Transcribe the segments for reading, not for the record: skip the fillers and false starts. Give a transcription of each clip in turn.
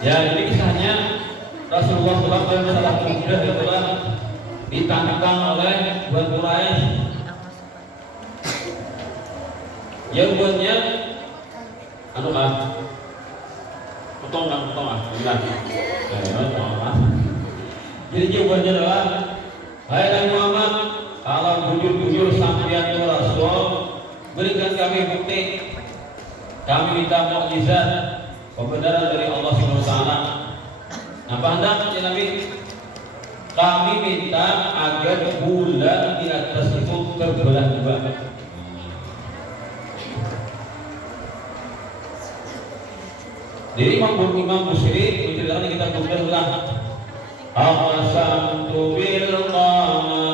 Ya, ini kisahnya Rasulullah SAW salah mudah itulah ditantang oleh buat Quraisy. Yang buatnya potong bilang. Jadi jawabannya adalah, hai Nabi Muhammad, kalau bujur-bujur sampeyan itu Rasul, berikan kami bukti. Kami minta mukjizat kebenaran dari Allah Subhanahu wa taala. Apa hendak ya Nabi? Kami minta agar bulan di atas itu terbelah dua. Jadi Imam Busiri menceritakan kita kemudian ulang. Aqsamtu bil qamaril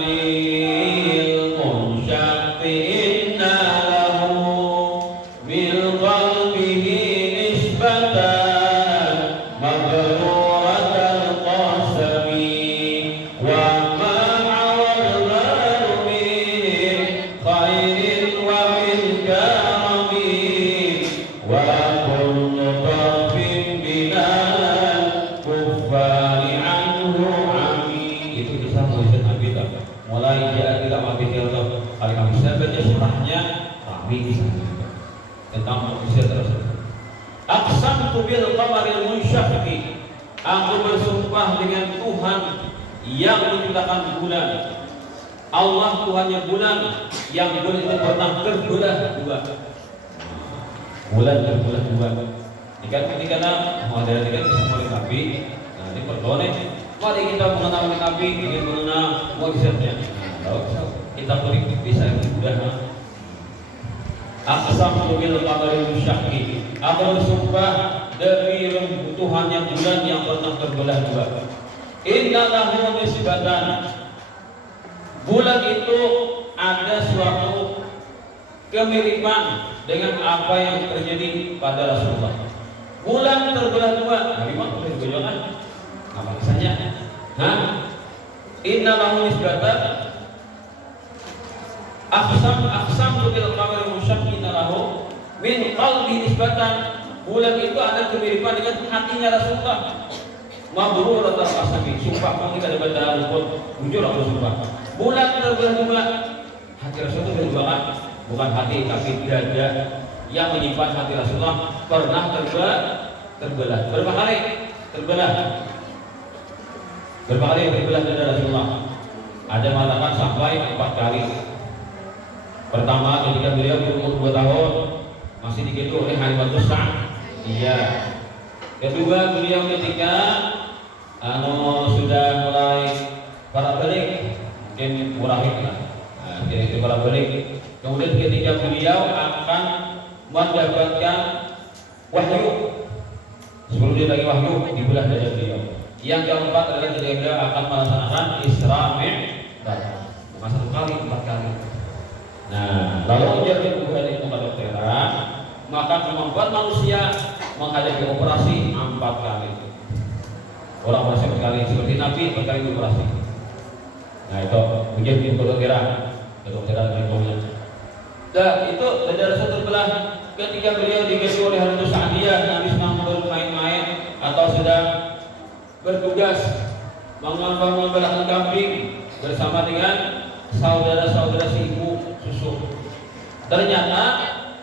munsyaqqi inna lahu bil qalbihi nisbatan mabruratal qasami wa ma'awal baru min khairin wa min karami wa kullu tarfin binal kuffari anhu ami. Itu kisah Mu'jizat Nabi. Mulai dia tidak mati atau kali kami bisa baca surahnya kami kisahnya tentang Mu'jizat tersebut. Aqsamtu bil qamaril munsyaqqi, aku bersumpah dengan Tuhan yang menciptakan bulan. Allah Tuhannya bulan, yang bulan itu pernah terbelah dua. Bulan terbelah dua. Ketika mau ada tiga oleh Nabi, nah ini pertolongan. Mari kita mengenal Nabi dengan mengenal mukjizatnya. Kita beri bisa mudah. Aqsamtu bil qamaril munsyaqqi, aku bersumpah demi Tuhannya bulan yang pernah terbelah dua. Inna lahu nisbatan, bulan itu ada suatu kemiripan dengan apa yang terjadi pada Rasulullah. Bulan terbelah dua, Nabi Muhammad berjualan apa saja? Inna lahu nisbatan, aksam bil qamar munsyaqqi lahu min qalbi nisbatan, bulan itu ada kemiripan dengan hatinya Rasulullah. Mabrur atas asami, sumpah kami tidak ada rukun, jujur aku sumpah. Bulan terbelah dua, hati Rasulullah berjualan, bukan hati tapi dada yang menyimpan hati Rasulullah pernah terbelah. Berapa kali terbelah? Berapa kali terbelah dada Rasulullah? Ada mengatakan sampai 4 kali. Pertama ketika beliau berumur 2 tahun masih digendong oleh Halimatus Sa'd. Iya. Kedua beliau ketika sudah mulai para balik, mungkin murahik lah. Itu para balik. Kemudian ketika beliau akan mendapatkan wahyu, sebelum dia lagi wahyu dibelah dada beliau. Yang keempat adalah ketika beliau akan melaksanakan Isra Mi'raj. Bukan 1 kali, 4 kali. Nah, lalu menjadi hubungan itu kedokteran, maka kemampuan manusia menghadapi operasi 4 kali. Orang operasi berkali, seperti Nabi berkali operasi. Nah itu menjadi kedokteran lingkungan. Dan itu dada Rasul terbelah ketika beliau digendong oleh Halimatus Sa'diyah. Nabi sedang bermain-main atau sedang bertugas membelahkan kambing bersama dengan saudara-saudara si ibu susu. Ternyata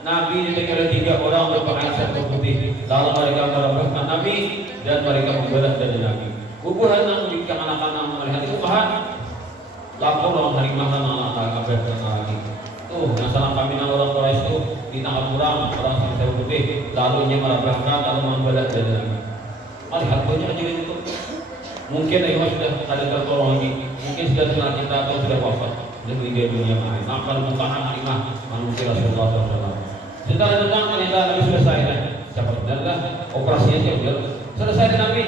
Nabi ditinggal oleh 3 orang berpakaian serba putih. Lalu mereka merobekkan Nabi dan mereka membelah dada Nabi. Kubuhan yang jika anak-anak melihat itu bahan lapor orang harimah dan anak-anak lagi. Tuh, yang salah kami orang Quraisy itu ditangkap orang serba putih. Lalu ia merobekkan lalu membelah dada Nabi. Lihat banyak kejadian itu. Mungkin Ayuh sudah ada tertolong lagi. Mungkin sudah kenal kita atau sudah wafat. Sudah meninggal dunia main. Akan mentahan harimah manusia Rasulullah SAW. Setelah datang ternyata Nabi sudah selesai. Siapa benarlah operasinya dia bilang selesai Nabi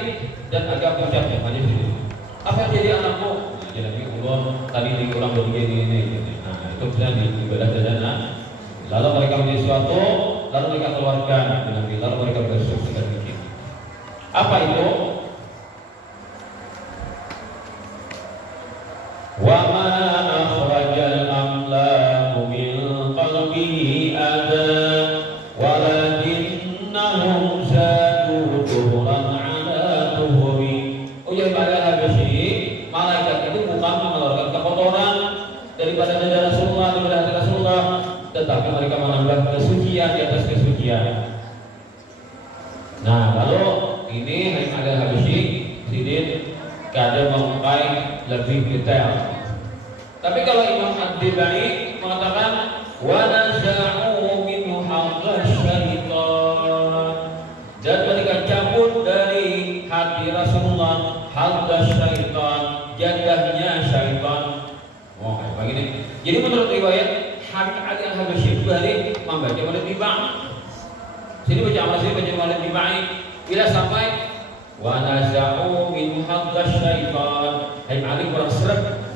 dan agak puncaknya hanya begini. Apa yang jadi anakmu? Ya Nabi Allah tadi diulang begini ini. Nah itu bisa dibelah dana. Lalu mereka menjadi suatu, lalu mereka keluarkan Nabi, lalu mereka bersuci dan bikin. Apa itu? Wa ma akhrajal amlaku min qalbihi ada walakinnahum zadu turan ala Nah, lalu ini Haim Ali Al-Habsyi Sidin kada memakai lebih detail. Tapi kalau Imam Ad-Dibai mengatakan wa naza'u minhu haqqa syaitan, dan mereka cabut dari hati Rasulullah haqqa syaitan, jadahnya syaitan. Oh, kayak begini. Jadi menurut riwayat Habib Ali Al-Habsyi Bari membaca Walid Dibai. Sini baca Amr sini baca Walid Dibai bila sampai wa naza'u minhu haqqa syaitan. Habib Ali kurang seret.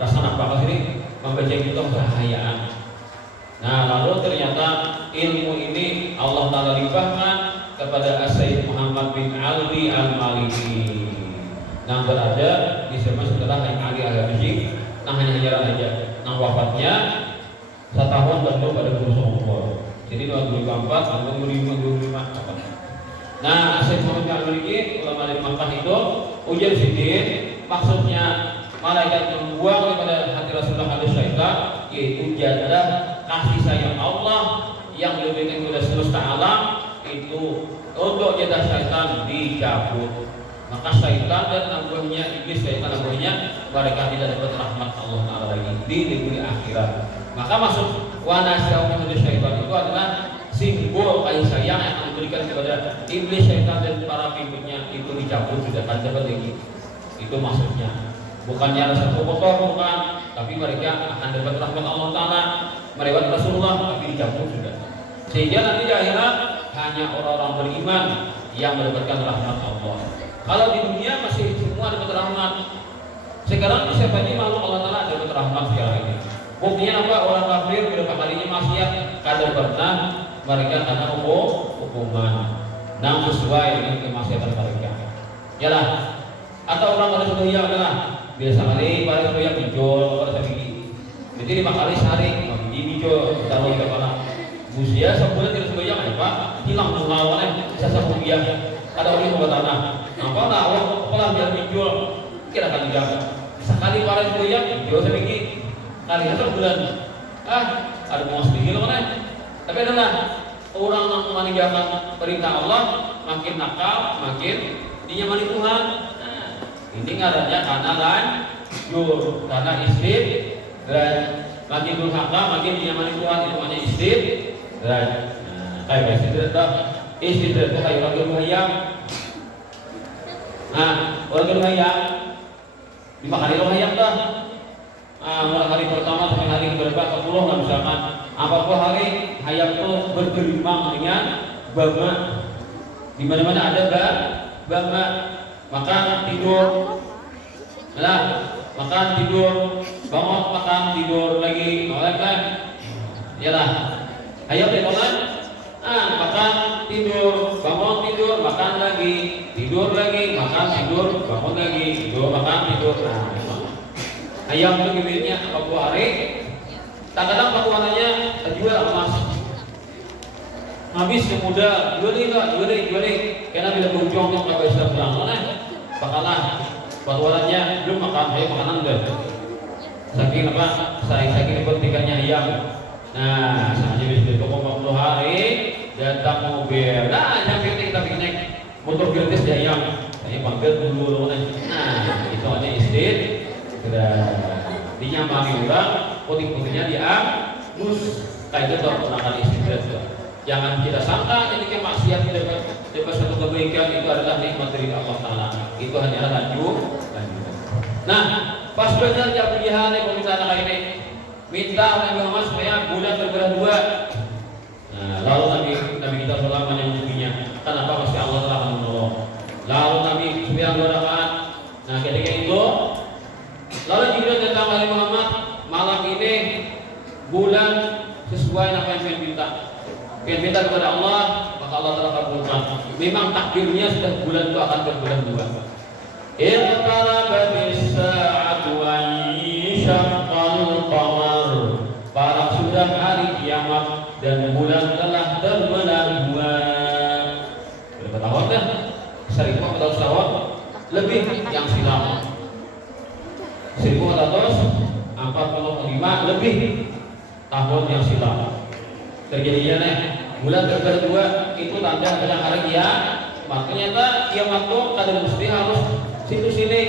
Rasa nampak sini membaca itu kehayaan. Nah, lalu ternyata ilmu ini Allah Ta'ala limpahkan kepada Sayyid Muhammad bin Ali Al-Maliki yang berada di zaman setelah Ali Al-Habsyi. Nah, hanya ajaran aja. Nah, wafatnya setahun baru pada kursus umur. Jadi 2024, 2025. Nah, Sayyid Muhammad bin Al-Maliki ulama dari Makkah itu ujar Sidin, maksudnya malaikat membuang daripada hati Rasulullah halus syaitan, yaitu jadah kasih sayang Allah yang diberikan kepada semesta alam itu untuk jadah syaitan dicabut. Maka syaitan dan abuahnya, iblis syaitan abuahnya, mereka tidak dapat rahmat Allah Ta'ala lagi di negeri akhirat. Maka maksud wanasyaw halus syaitan itu adalah simbol kasih sayang yang akan diberikan kepada iblis syaitan dan para pengikutnya, itu dicabut, tidak akan dapat lagi. Itu maksudnya. Bukannya rasa kotor, bukan, tapi mereka akan dapat rahmat Allah Ta'ala melewat Rasulullah, tapi dicabut sudah. Sehingga nanti di akhirat hanya orang-orang beriman yang mendapatkan rahmat Allah. Kalau di dunia masih semua dapat rahmat. Sekarang siapa aja makhluk Allah Ta'ala dapat rahmat sekarang ini. Buktinya apa? Orang kafir berapa kalinya maksiat kadang pernah mereka kena hukuman yang sesuai dengan kemaksiatan mereka. Yalah. Atau orang pada sudah adalah biasa kali pada sudah yang hijau pada sapi. Jadi 5 kali sehari bagi hijau taruh di kepala. Usia sebulan tidak sebanyak apa? Hilang pengawalannya bisa sepuluh dia. Ada orang yang tanah. Apa nak awak kepala biar hijau kira akan dijaga. Sekali pada sudah yang hijau sedikit kali satu bulan. Ada mau sedikit loh kan? Tapi adalah orang yang meninggalkan perintah Allah makin nakal, makin dinyamani Tuhan. Ini ngarannya karena lanjut, karena istri dan makin durhaka, makin dinyamani Tuhan, itu namanya istri dan kayak istri itu kayak orang kedua. Nah, orang kedua 5 kali hayam dah. Mulai hari pertama sampai hari keberapa ke-10 lah misalkan. Apapun hari hayam itu bergelimang dengan bama. Di mana-mana ada bama. Makan tidur, makan tidur, bangun makan tidur lagi, oleh kan? Yalah, ayo deh kawan. Makan tidur, bangun tidur, makan lagi, tidur lagi, makan tidur, bangun lagi, tidur makan tidur. Ayam itu gimana? Apa hari? Kadang-kadang pakuannya jual emas. Habis yang muda, jual deh. Karena bila berjuang yang nggak bisa pulang, bakalan patualannya belum makan, makanan udah. Saking apa? Saking pentingnya ayam. Nah, saatnya bisa toko 40 hari datang mobil. Nah, sampai kita bikin motor gratis di ayam. Saya panggil dulu. Nah, itu aja istri. Sudah dinyamani orang, putih-putihnya diangus. Kayak itu penakan istri. Jangan kita sangka ketika maksiat dapat satu kebaikan itu adalah nikmat dari Allah Ta'ala. Itu hanyalah lanjut. Nah, pas belajar jam kuliah peminta anak ini minta oleh Muhammad supaya bulan terbelah 2. Nah, lalu Nabi kita SAW menyebutnya. Kenapa pasti Allah telah menolong. Lalu Nabi supaya 2 rakaat. Nah, ketika itu lalu Jibril datang oleh Muhammad, malam ini bulan sesuai apa yang saya minta. Kita minta kepada Allah, maka Allah telah kabulkan. Memang takdirnya sudah bulan itu akan terbelah 2. Iqtarabatis sa'atu wa insyaqqal qamar. Para sudah hari kiamat dan bulan telah terbelah 2. Berapa tahun dah? 1400 tahun lebih yang silam. 1445 lebih tahun yang silam. Terjadinya bulan terbelah 2 itu tanda adalah hari kiamat. Ternyata kiamat itu kadang mesti harus situ sini.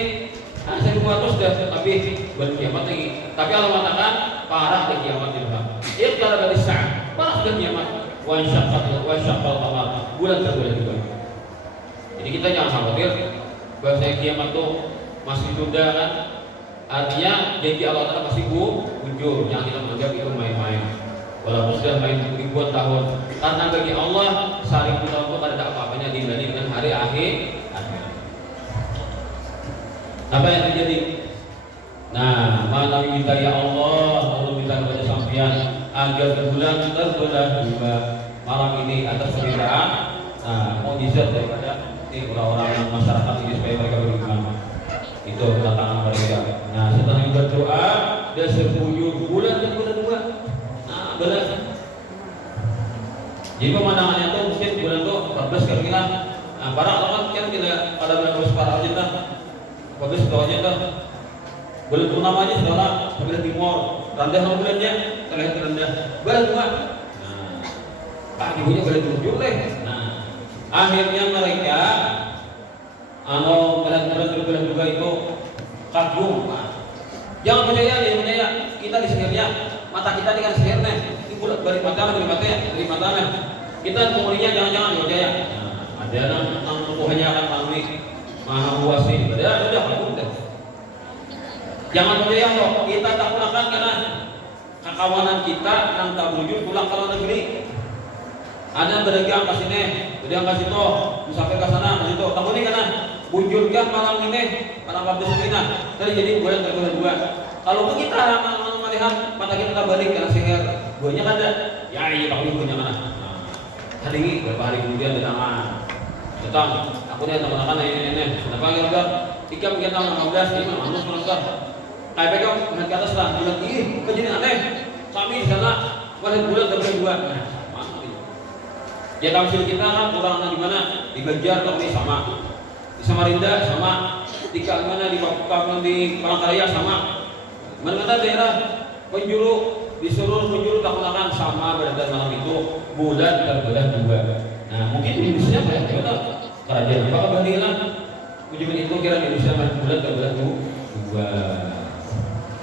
Nah, saya buat terus dah, tapi berkiamat lagi. Tapi Allah mengatakan parah di kiamat itu. Iqtara dari saat parah di kiamat. Wa syaqqal qamar, bulan terbelah juga. Jadi kita jangan khawatir bahwa kiamat itu masih ditunda kan. Artinya janji Allah Ta'ala masih muncul. Yang kita menganggap itu main-main. Walaupun sudah main ribuan tahun, karena bagi Allah 1000 tahun itu tidak ada apa-apanya dibanding dengan hari akhir. Apa yang terjadi? Nah, mana minta ya Allah, lalu minta kepada sampean agar bulan terbelah dua malam ini atas permintaan. Nah, mukjizat daripada orang-orang masyarakat ini supaya mereka beriman. Itu tantangan mereka. Nah, setelah berdoa, dia serbuyur bulan terbelah dua. Nah, benar. Jadi pemandangannya itu mungkin bulan itu 14 kira-kira. Nah, para orang kan tidak pada bulan sekarang aja kan. Bagus doanya kan. Bulan purnamanya saudara sebelah timur, rendah bulannya terlihat rendah. Bulan dua. Nah, Pak ibunya bulan 7 deh. Nah, akhirnya mereka melihat bulan juga itu kagum. Jangan percaya, kita di sihirnya, mata kita dengan sihirnya. Ini bulan dari matanya. Kita kemudiannya jangan percaya. Nah, ada yang Tuhannya akan mengakui Maha Kuasa. Udah kagum deh. Jangan percaya kok, kita tak pulangkan karena kekawanan kita yang tak berujung pulang ke luar negeri. Ada berdagang ke sini, berdagang ke situ, musafir ke sana, ke situ. Kamu ini karena wujudkan malam ini, malam waktu sebelumnya. Tadi jadi bulan terbulan dua. Kalau kita melihat mata kita tak balik karena sihir, buahnya kan ada. Ya iya Pak buahnya mana? Hari ini beberapa hari kemudian datang. Aku nih teman-teman ini. Kenapa enggak? Tiga mungkin tahun 16 ini manus menonton. Kayak pegang melihat ke atas lah, bilang ih kejadian aneh. Kami di sana melihat bulan terbulan dua. Ya tamsil kita kan orang di mana di Banjar kami sama, di Samarinda sama, di mana di Papua di Palangkaraya sama, mana-mana daerah penjuru di seluruh penjuru tahunan sama pada malam itu bulan terbelah dua. Nah mungkin di Indonesia banyak juga kerajaan apa kebandilan ujian itu kira di Indonesia bulan terbelah dua.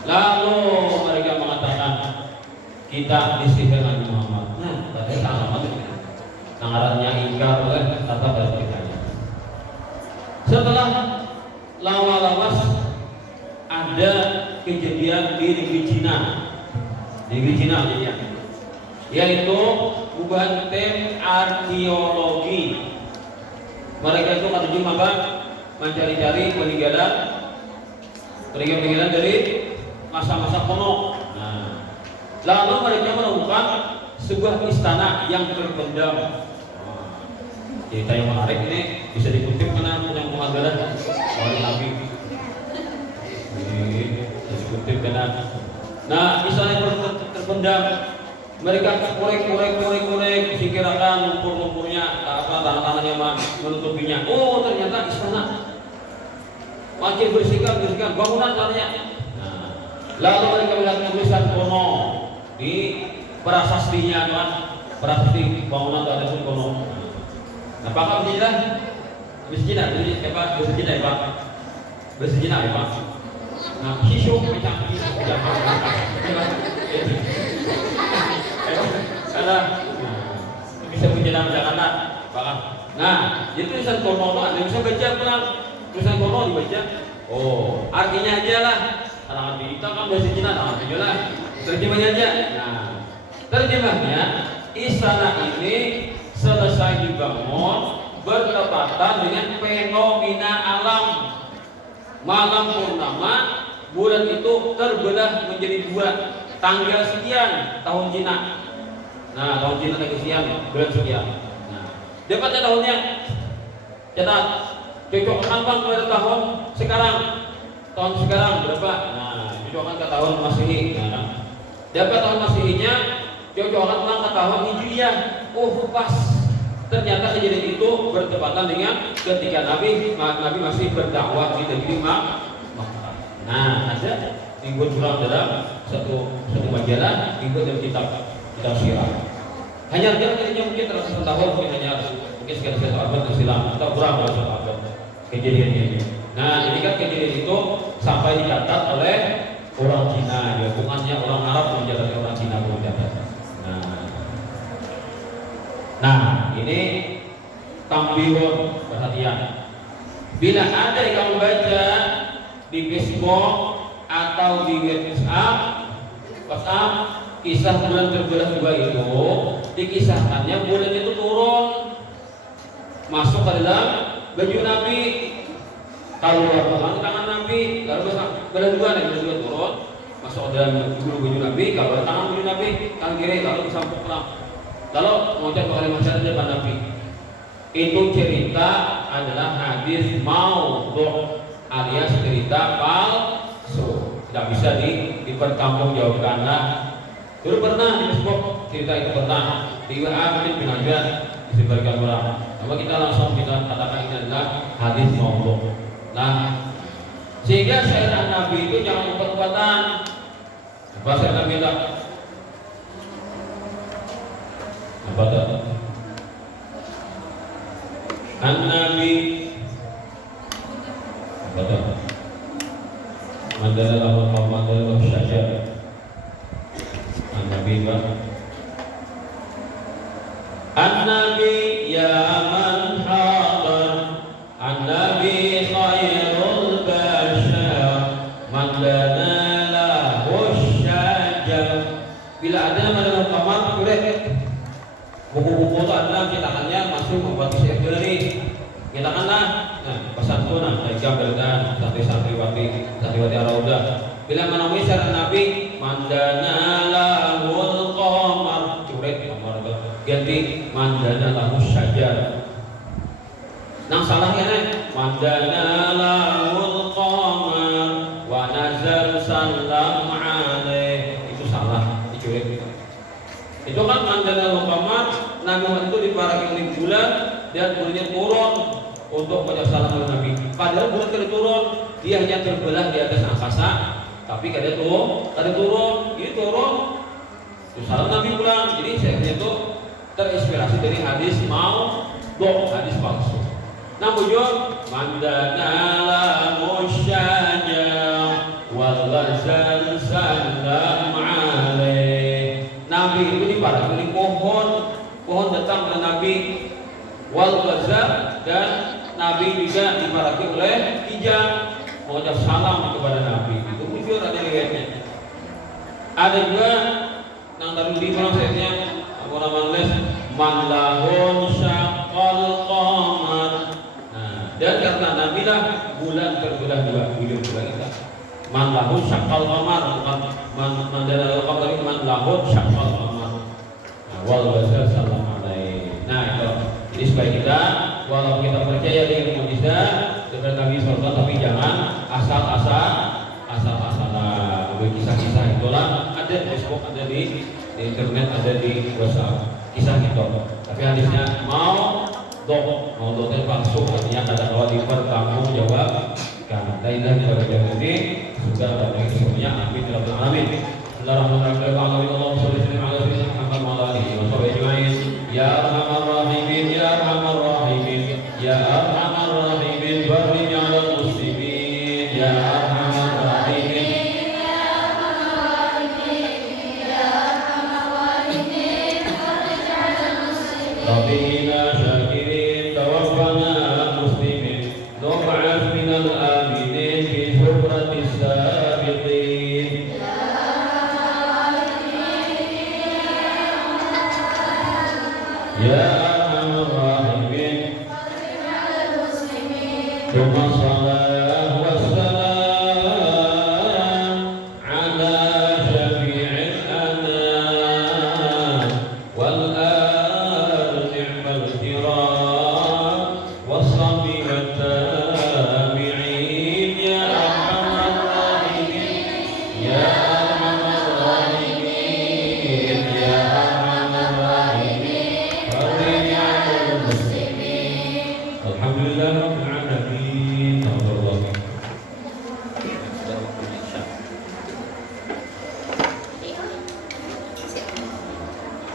Lalu mereka mengatakan kita disihir Nabi Muhammad. Nah tadi sama itu. Nangarannya ingkar oleh tata berbedanya. Setelah lawas ada kejadian di negeri Cina, yaitu bukan tim arkeologi. Mereka itu kata apa? Mencari-cari peninggalan dari masa-masa kuno. Nah, lalu mereka menemukan sebuah istana yang terpendam. Cerita yang menarik ini bisa dikutip karena punya pengadaran oleh Nabi. Ini dikutip karena, nah istana yang terpendam, mereka korek, sikirakan lumpur-lumpurnya, tanah-tanahnya menutupinya. Oh ternyata istana. Makin bersihkan bangunan katanya. Nah, lalu mereka melihat tulisan kuno di prasastinya kan, prasasti bangunan itu ada pun kono. Nah, Pak Cina, bahasa Cina ya Pak. Bahasa Cina ya Pak. Nah, sisyo macam ini. Karena bisa berjalan Jakarta, Pak. Nah, itu tulisan kono ada bisa baca pulang. Tulisan kono dibaca. Oh, artinya aja lah. Kalau kita kan bahasa Cina, aja lah. Terjemahnya aja. Nah, terjemahnya istana ini selesai dibangun bertepatan dengan fenomena alam. Malam purnama bulan itu terbelah menjadi dua, tanggal sekian tahun Cina. Nah, tahun Cina tanggal sekian, bulan sekian. Nah, dapatnya tahunnya catat cocokkan bang pada tahun sekarang. Tahun sekarang berapa? Nah, cocokkan ke tahun Masehi. Nah, dapat tahun Masehinya cocokkan ulang ke tahun Hijriah. Oh pas. Ternyata kejadian itu bertepatan dengan ketika Nabi masih berdakwah di negeri Makkah. Nah ada dibuat ulang dalam satu majalah, dibuat dalam kitab sirah. Hanya jadinya mungkin 100 tahun, mungkin sekitar 1 abad silam atau kurang dari 1 abad kejadian ini. Nah, jadi kan kejadian itu sampai dicatat oleh orang Cina, ya bukannya orang Arab mencatat, orang Cina pun mencatat. Nah, ini tambihun, perhatian. Bila ada yang kamu baca di Facebook atau di WhatsApp, kisah bulan terbelah dua itu dikisahkannya bulan itu turun masuk ke dalam baju Nabi, kalau keluar tangan Nabi, lalu bulan dua turun masuk ke dalam baju Nabi, kalau tangan baju Nabi, tangan kiri lalu disampuk lalu mengucap kalimat syahadat depan Nabi. Itu cerita adalah hadis maudhu alias cerita palsu, tidak bisa dipertanggungjawabkan. Dulu pernah di Facebook cerita itu pernah di WA bin Hajar disebarkan orang. Maka kita langsung kita katakan ini adalah hadis maudhu. Nah, sehingga syair Nabi itu jangan ubah-ubatan. Apa syair Nabi itu? Apa itu? An-Nabi apa itu? Mandala lahu syajar. An-Nabi apa? An-Nabi ya man hadar, An-Nabi khairul bashar, Mandala lahu syajar. Bila ada nama kamar boleh buku-buku itu adalah cetakannya masuk membuat syair dari cetakanlah. Nah, pesan tuh nah dari gambarkan santriwati Ar-Raudah. Bila menemui syair Nabi mandana lahul qamar, curet qamar ganti mandana lahus syajar. Nang salahnya nih mandana lahul qamar wa nazal salam alaih, itu salah, dicuret. Itu kan mandana lahul qamar, Nabi Muhammad itu diparaki oleh bulan dan bulannya turun untuk mengucap salam kepada Nabi. Padahal bulan kali turun, dia hanya terbelah di atas angkasa, tapi kada turun, ini turun. Itu salam Nabi pulang. Jadi syairnya itu terinspirasi dari hadis maudhu, hadis palsu. Nah, bujur mandana lahu syajar wal ghazal salam alaih. Nabi itu diparaki oleh pohon datang kepada Nabi, wal ghazal, dan Nabi juga diparaki oleh hijab mengucap salam kepada Nabi. Itu bujur ada riwayatnya. Ada juga yang tadi di dalam sayapnya orang les man lahun syaqqal qamar. Nah, dan karena Nabi lah bulan terbelah dua, bulan kita. Man lahun syaqqal qamar, bukan man dari qamar, tapi man lahun syaqqal qamar. Nah, wal ghazal salam alaihi. Nah, itu. Jadi supaya kita walau kita percaya dengan mukjizat dari Nabi SAW, tapi jangan asal-asalan kisah-kisah itulah ada di Facebook, ada di internet, ada di WhatsApp kisah itu. Tapi hadisnya maudhu palsu, artinya kada kawa dipertanggungjawabkan. Dailah kepada jam ini sudah ada semuanya. Amin ya rabbal alamin. Bismillahirrahmanirrahim. Allahumma shalli ala sayyidina Muhammad wa ala alihi wa sahbihi ajma'in. Ya arhamar rahimin, ya arhamar rahimin, ya arhamar rahimin, barri ala muslimin, ya arhamar rahimin, ya arhamar rahimin, ya arhamar rahimin, barri ala muslimin. Rabbina syakirin, tawaffana muslimin, nub'ats minal aminin fi zumratis sabiqin. Ya arhamar rahimin, thumma salat wassalam ala syafi'il anam wal al ni'mal kiram wassahbi wat tabi'in. Ya arhamar rahimin, ya arhamar rahimin, ya arhamar rahimin. Alhamdulillah Rabbil Alamin.